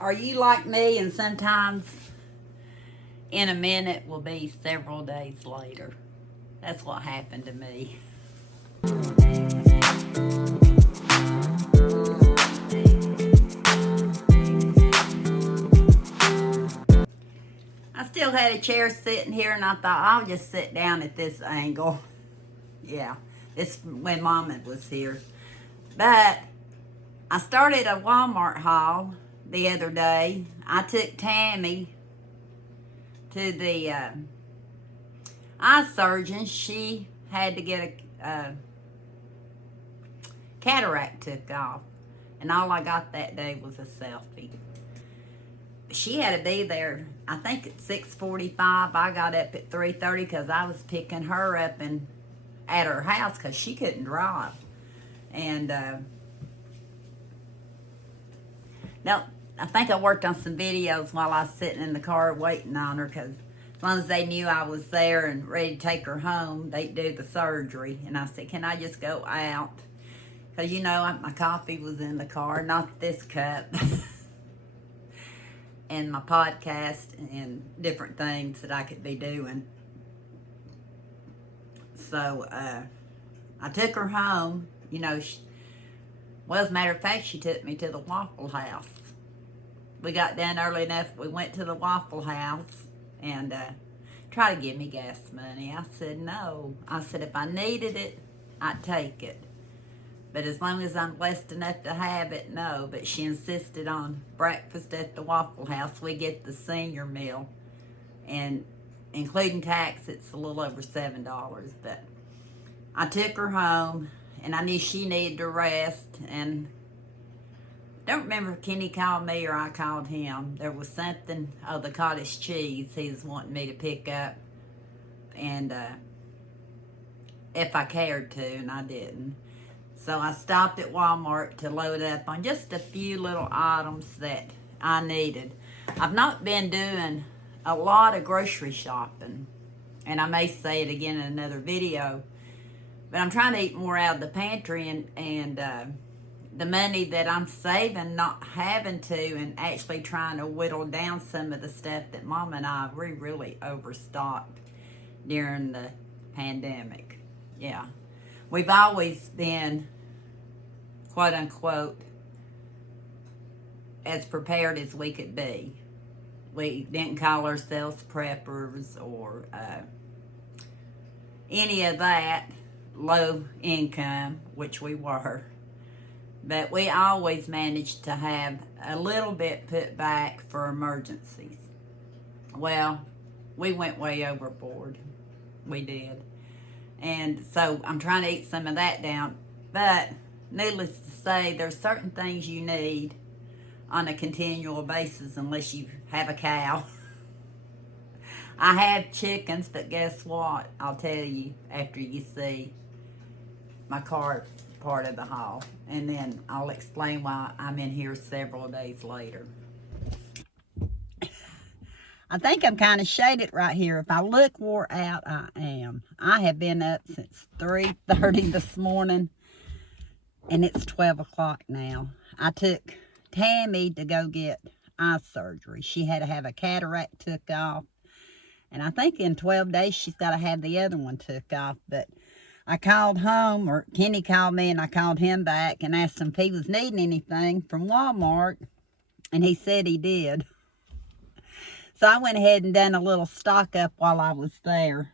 Are you like me and sometimes in a minute will be several days later? That's what happened to me. I still had a chair sitting here and I thought I'll just sit down at this angle. Yeah, it's when Mama was here. But I started a Walmart haul the other day. I took Tammy to the eye surgeon. She had to get a cataract took off, and all I got that day was a selfie. She had to be there, I think at 6:45. I got up at 3:30 because I was picking her up and at her house because she couldn't drive. And no, I think I worked on some videos while I was sitting in the car waiting on her, because as long as they knew I was there and ready to take her home, they'd do the surgery. And I said, can I just go out? Because, you know, my coffee was in the car, not this cup. And my podcast and different things that I could be doing. So I took her home. You know, well, as a matter of fact, she took me to the Waffle House. We got done early enough. We went to the Waffle House and tried to give me gas money. I said no. I said if I needed it, I'd take it. But as long as I'm blessed enough to have it, no. But she insisted on breakfast at the Waffle House. We get the senior meal. And including tax, it's a little over $7. But I took her home, and I knew she needed to rest. And I don't remember if Kenny called me or I called him. There was something, the cottage cheese he was wanting me to pick up. And if I cared to, and I didn't. So I stopped at Walmart to load up on just a few little items that I needed. I've not been doing a lot of grocery shopping, and I may say it again in another video, but I'm trying to eat more out of the pantry, and the money that I'm saving, not having to, and actually trying to whittle down some of the stuff that Mom and I really overstocked during the pandemic. Yeah. We've always been, quote unquote, as prepared as we could be. We didn't call ourselves preppers or any of that, low income, which we were. But we always managed to have a little bit put back for emergencies. Well, we went way overboard. We did. And so I'm trying to eat some of that down. But needless to say, there's certain things you need on a continual basis unless you have a cow. I have chickens, but guess what? I'll tell you after you see my car part of the haul. And then I'll explain why I'm in here several days later. I think I'm kind of shaded right here. If I look wore out, I am. I have been up since 3:30 this morning, and it's 12 o'clock now. I took Tammy to go get eye surgery. She had to have a cataract took off, and I think in 12 days she's got to have the other one took off. But I called home, or Kenny called me, and I called him back and asked him if he was needing anything from Walmart, and he said he did. So I went ahead and done a little stock up while I was there.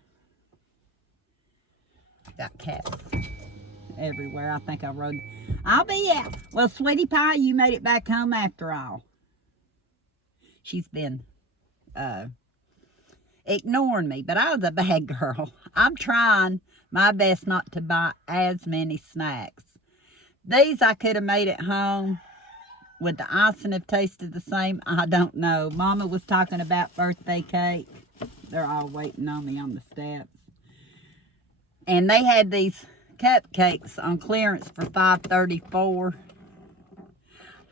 Got cats everywhere. I think I rode. I'll be out. Well, Sweetie Pie, you made it back home after all. She's been ignoring me, but I was a bad girl. I'm trying my best not to buy as many snacks. These I could have made at home. Would the icing have tasted the same? I don't know. Mama was talking about birthday cake. They're all waiting on me on the steps. And they had these cupcakes on clearance for $5.34.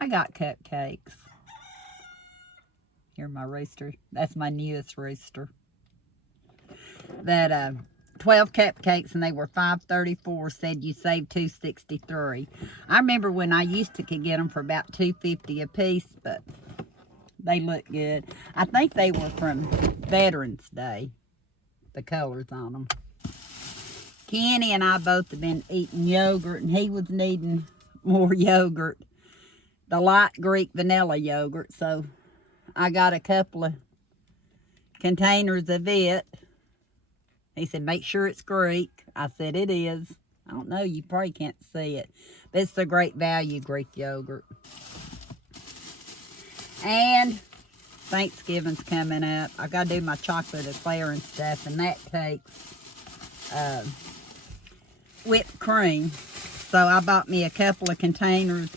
I got cupcakes. Here's my rooster. That's my newest rooster. That 12 cupcakes, and they were $5.34. Said you saved $2.63. I remember when I used to could get them for about $2.50 a piece, but They look good. I think they were from Veterans Day, the colors on them. Kenny and I both have been eating yogurt, and he was needing more yogurt, the light Greek vanilla yogurt. So I got a couple of containers of it. He said, make sure it's Greek. I said, it is. I don't know, you probably can't see it, but it's a Great Value Greek yogurt. And Thanksgiving's coming up. I got to do my chocolate eclair and stuff, and that takes whipped cream. So I bought me a couple of containers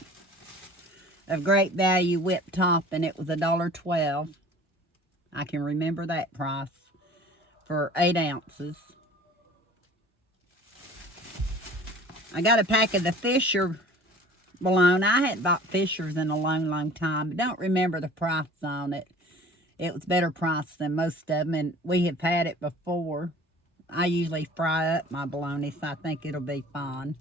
of Great Value whipped top, and it was $1.12. I can remember that price for 8 ounces. I got a pack of the Fisher bologna. I hadn't bought Fisher's in a long time, but don't remember the price on it. It was better price than most of them, and we have had it before. I usually fry up my bologna, so I think it'll be fine.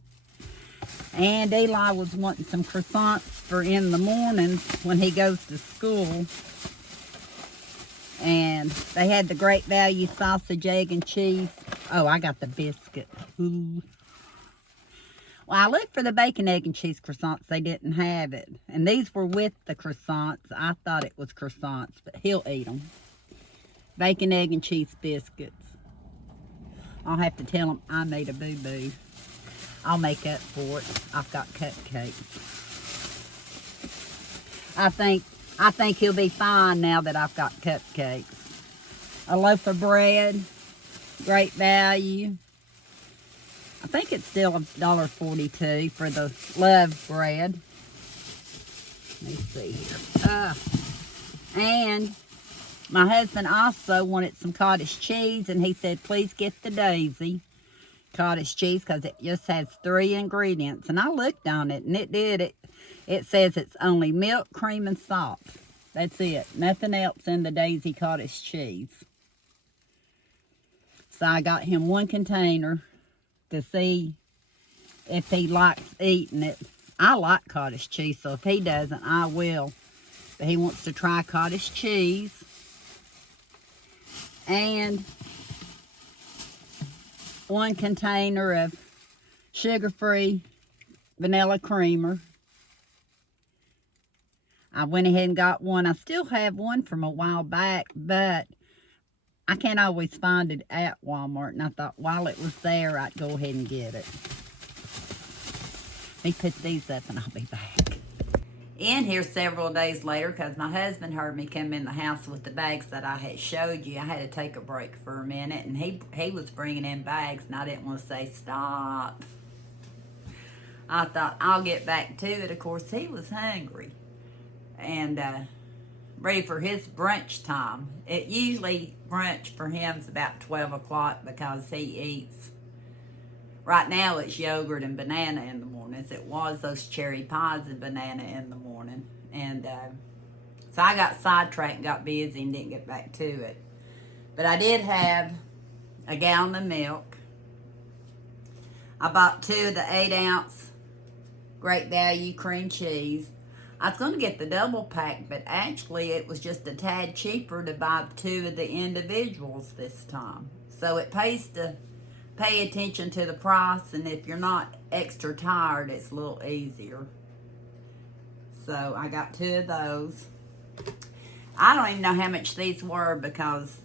And Eli was wanting some croissants for in the mornings when he goes to school. And they had the Great Value sausage, egg, and cheese. Oh, I got the biscuit. Ooh. Well, I looked for the bacon, egg, and cheese croissants. They didn't have it. And these were with the croissants. I thought it was croissants, but he'll eat them. Bacon, egg, and cheese biscuits. I'll have to tell him I made a boo-boo. I'll make up for it. I've got cupcakes. I think he'll be fine now that I've got cupcakes. A loaf of bread, Great Value. I think it's still $1.42 for the Love bread. Let me see here. And my husband also wanted some cottage cheese, and he said, please get the Daisy cottage cheese because it just has 3 ingredients. And I looked on it, and it says it's only milk, cream, and salt. That's it. Nothing else in the Daisy cottage cheese. So I got him 1 container to see if he likes eating it. I like cottage cheese, so if he doesn't, I will. But he wants to try cottage cheese. And 1 container of sugar-free vanilla creamer. I went ahead and got 1. I still have 1 from a while back, but I can't always find it at Walmart, and I thought while it was there, I'd go ahead and get it. Let me put these up, and I'll be back. In here several days later, because my husband heard me come in the house with the bags that I had showed you. I had to take a break for a minute, and he was bringing in bags, and I didn't want to say stop. I thought I'll get back to it. Of course, he was hungry and ready for his brunch time. It usually brunch for him is about 12 o'clock because he eats. Right now it's yogurt and banana in the mornings. It was those cherry pies and banana in the morning. And so I got sidetracked and got busy and didn't get back to it. But I did have a gallon of milk. I bought 2 of the 8-ounce Great Value cream cheese. I was going to get the double pack, but actually it was just a tad cheaper to buy 2 of the individuals this time. So it pays to pay attention to the price, and if you're not extra tired, it's a little easier. So I got 2 of those. I don't even know how much these were because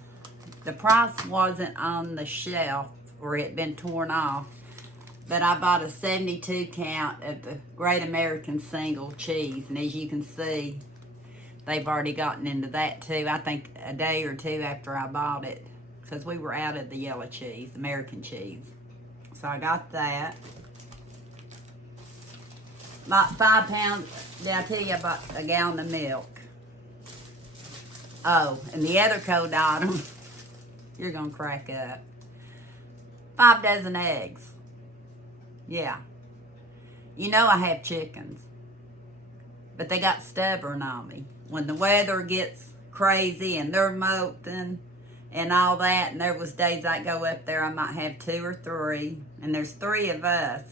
the price wasn't on the shelf or it had been torn off. But I bought a 72 count of the Great American Single cheese. And as you can see, they've already gotten into that too. I think a day or 2 after I bought it. Because we were out of the yellow cheese, American cheese. So I got that. About 5 pounds. Did I tell you I bought a gallon of milk? Oh, and the other cold item, you're going to crack up. 5 dozen eggs. Yeah. You know I have chickens. But they got stubborn on me. When the weather gets crazy and they're molting and all that, and there was days I'd go up there, I might have 2 or 3. And there's 3 of us.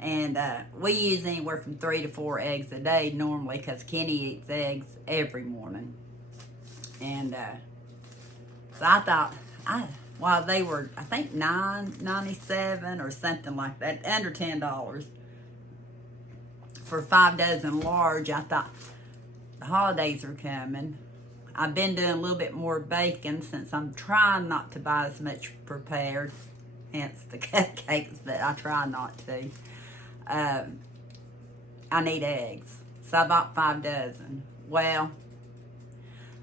And we use anywhere from 3 to 4 eggs a day normally because Kenny eats eggs every morning. And so I thought, while they were, I think $9.97 or something like that, under $10 for 5 dozen large, I thought the holidays are coming. I've been doing a little bit more baking since I'm trying not to buy as much prepared, hence the cupcakes, but I try not to. I need eggs, so I bought 5 dozen. Well,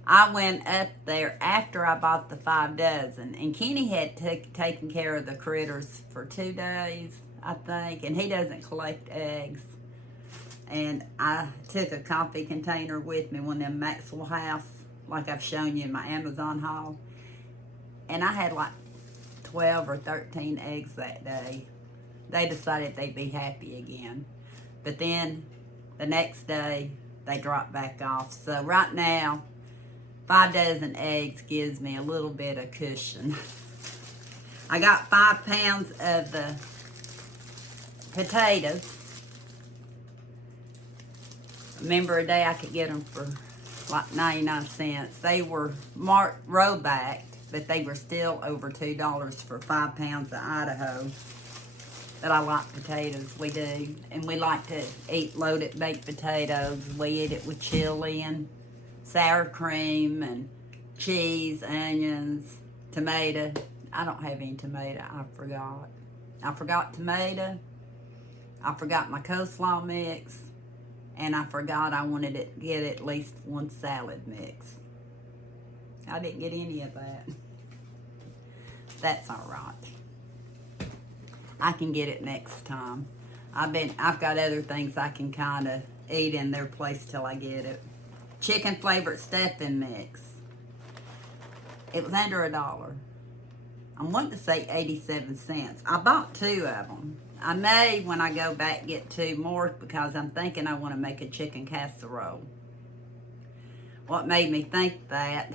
I went up there after I bought the 5 dozen, and Kenny had taken care of the critters for 2 days, I think, and he doesn't collect eggs. And I took a coffee container with me, one of them Maxwell House, like I've shown you in my Amazon haul. And I had like 12 or 13 eggs that day. They decided they'd be happy again. But then the next day, they dropped back off. So right now, 5 dozen eggs gives me a little bit of cushion. I got 5 pounds of the potatoes. Remember a day I could get them for like 99 cents. They were marked row-backed, but they were still over $2 for 5 pounds of Idaho. But I like potatoes, we do. And we like to eat loaded baked potatoes. We eat it with chili and sour cream and cheese, onions, tomato. I don't have any tomato, I forgot. I forgot tomato. I forgot my coleslaw mix. And I forgot I wanted to get at least 1 salad mix. I didn't get any of that. That's all right. I can get it next time. I've got other things I can kind of eat in their place till I get it. Chicken flavored stuffing mix. It was under $1. I'm wanting to say 87 cents. I bought 2 of them. I may, when I go back, get 2 more because I'm thinking I want to make a chicken casserole. What made me think that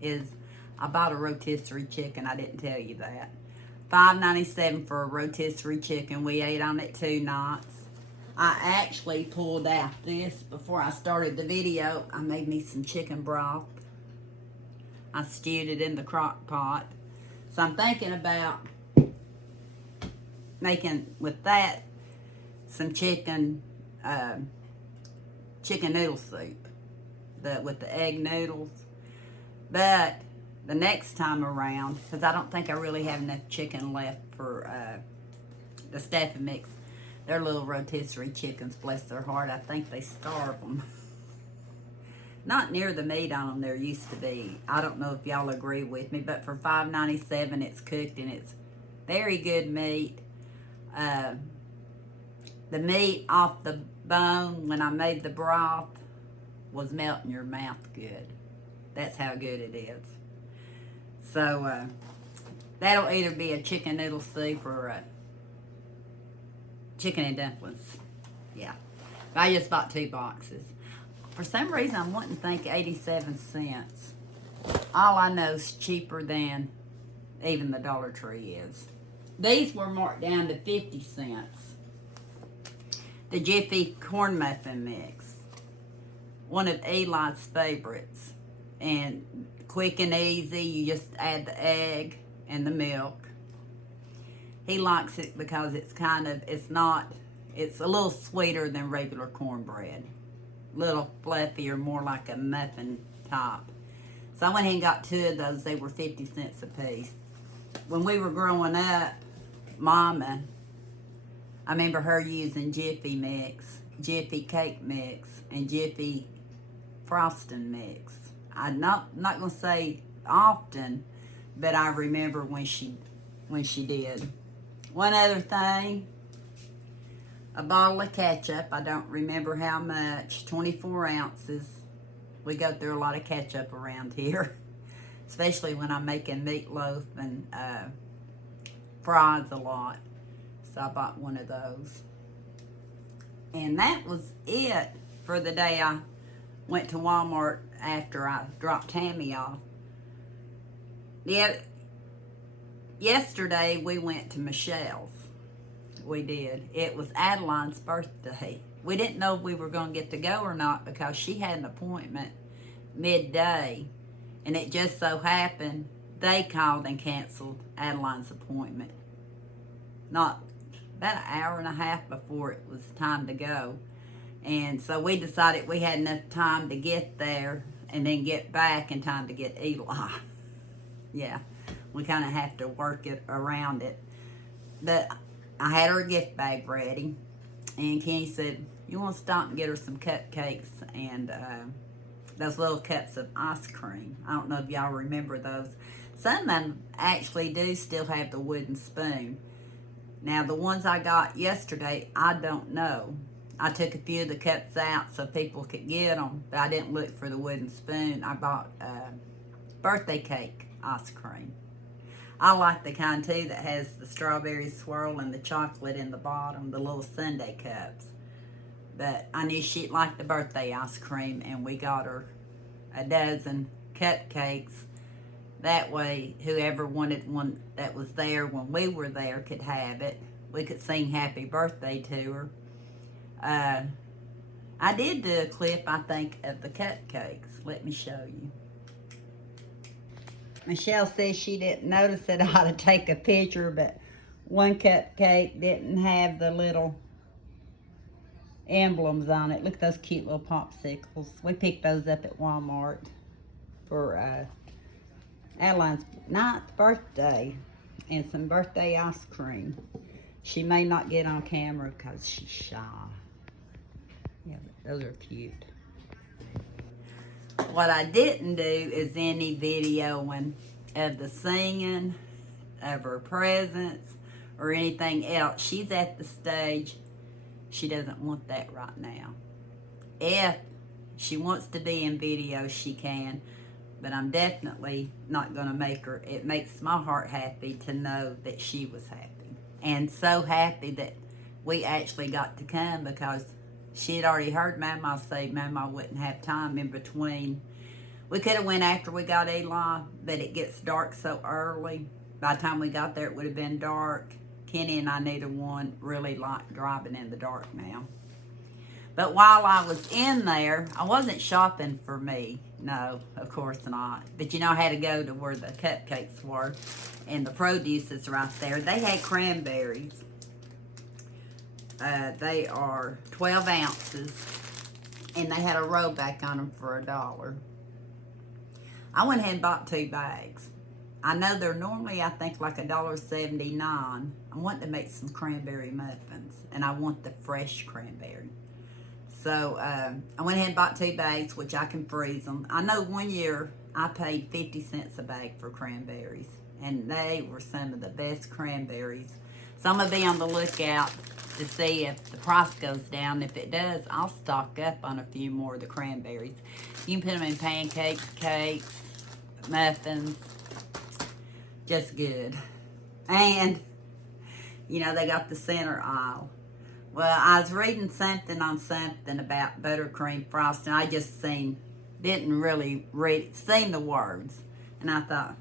is I bought a rotisserie chicken. I didn't tell you that. $5.97 for a rotisserie chicken. We ate on it 2 nights. I actually pulled out this before I started the video. I made me some chicken broth. I stewed it in the crock pot. So I'm thinking about making with that some chicken noodle soup with the egg noodles. But the next time around, because I don't think I really have enough chicken left for the stuffing mix. They're little rotisserie chickens, bless their heart. I think they starve them. Not near the meat on them there used to be. I don't know if y'all agree with me, but for $5.97 it's cooked and it's very good meat. The meat off the bone when I made the broth was melting your mouth good. That's how good it is. So that'll either be a chicken noodle soup or a chicken and dumplings. Yeah. But I just bought 2 boxes. For some reason, I'm wanting to think 87 cents. All I know is cheaper than even the Dollar Tree is. These were marked down to 50 cents. The Jiffy Corn Muffin Mix. One of Eli's favorites. And quick and easy. You just add the egg and the milk. He likes it because it's it's a little sweeter than regular cornbread. A little fluffier, more like a muffin top. So I went ahead and got 2 of those. They were 50 cents a piece. When we were growing up, Mama, I remember her using Jiffy Mix, Jiffy Cake Mix, and Jiffy Frosting Mix. I'm not going to say often, but I remember when she did. One other thing, a bottle of ketchup. I don't remember how much, 24 ounces. We go through a lot of ketchup around here, especially when I'm making meatloaf and fries a lot. So I bought one of those. And that was it for the day I went to Walmart after I dropped Tammy off. Yesterday we went to Michelle's. we did. It was Adeline's birthday. We didn't know if we were going to get to go or not because she had an appointment midday, and it just so happened they called and canceled Adeline's appointment. Not about an hour and a half before it was time to go. And so we decided we had enough time to get there and then get back in time to get Eli. Yeah, we kind of have to work it around it. But I had her gift bag ready, and Kenny said, you want to stop and get her some cupcakes and those little cups of ice cream. I don't know if y'all remember those. Some of them actually do still have the wooden spoon. Now, the ones I got yesterday, I don't know. I took a few of the cups out so people could get them, but I didn't look for the wooden spoon. I bought birthday cake ice cream. I like the kind, too, that has the strawberry swirl and the chocolate in the bottom, the little sundae cups. But I knew she'd like the birthday ice cream, and we got her a dozen cupcakes. That way, whoever wanted one that was there when we were there could have it. We could sing happy birthday to her. I did do a clip, I think, of the cupcakes. Let me show you. Michelle says she didn't notice that I ought to take a picture, but one cupcake didn't have the little emblems on it. Look at those cute little popsicles. We picked those up at Walmart for Adeline's 9th birthday and some birthday ice cream. She may not get on camera because she's shy. Yeah, but those are cute. What I didn't do is any videoing of the singing, of her presents, or anything else. She's at the stage, she doesn't want that right now. If she wants to be in video, she can, but I'm definitely not going to make her. It makes my heart happy to know that she was happy. And so happy that we actually got to come because she had already heard Mama say Mama wouldn't have time in between. We could have went after we got Eli, but it gets dark so early. By the time we got there, it would have been dark. Kenny and I, neither one really like driving in the dark now. But while I was in there, I wasn't shopping for me. No, of course not. But you know, I had to go to where the cupcakes were. And the produce is right there. They had cranberries. They are 12 ounces. And they had a rollback on them for $1. I went ahead and bought 2 bags. I know they're normally, I think, like $1.79. I want to make some cranberry muffins. And I want the fresh cranberry. So I went ahead and bought 2 bags, which I can freeze them. I know one year I paid 50 cents a bag for cranberries. And they were some of the best cranberries. So I'm going to be on the lookout to see if the price goes down. If it does, I'll stock up on a few more of the cranberries. You can put them in pancakes, cakes, muffins. Just good. And, you know, they got the center aisle. Well, I was reading something on something about buttercream frosting. I just didn't really seen the words. And I thought,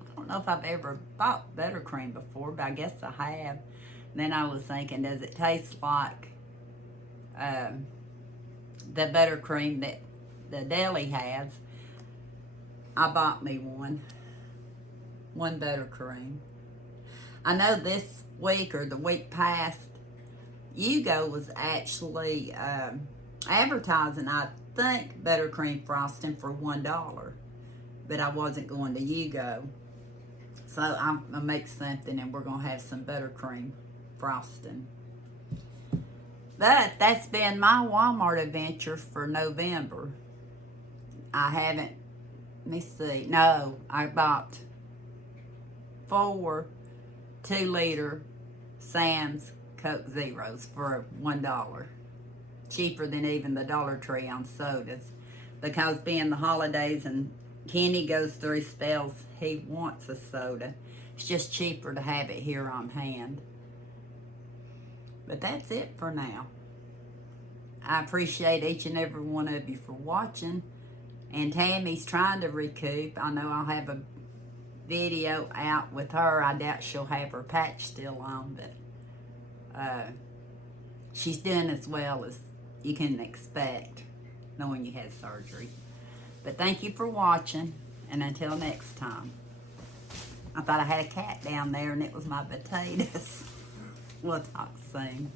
I don't know if I've ever bought buttercream before, but I guess I have. Then I was thinking, does it taste like the buttercream that the deli has? I bought me one buttercream. I know this week or the week past, Yugo was actually advertising, I think, buttercream frosting for $1. But I wasn't going to Yugo. So I'm going to make something and we're going to have some buttercream frosting. But that's been my Walmart adventure for November. I haven't, let me see. No, I bought 4 2-liter Sam's Coke Zeros for $1. Cheaper than even the Dollar Tree on sodas. Because being the holidays and Kenny goes through spells, he wants a soda. It's just cheaper to have it here on hand. But that's it for now. I appreciate each and every one of you for watching. And Tammy's trying to recoup. I know I'll have a video out with her. I doubt she'll have her patch still on, but she's doing as well as you can expect knowing you had surgery. But thank you for watching, and until next time. I thought I had a cat down there and it was my potatoes. We'll talk soon.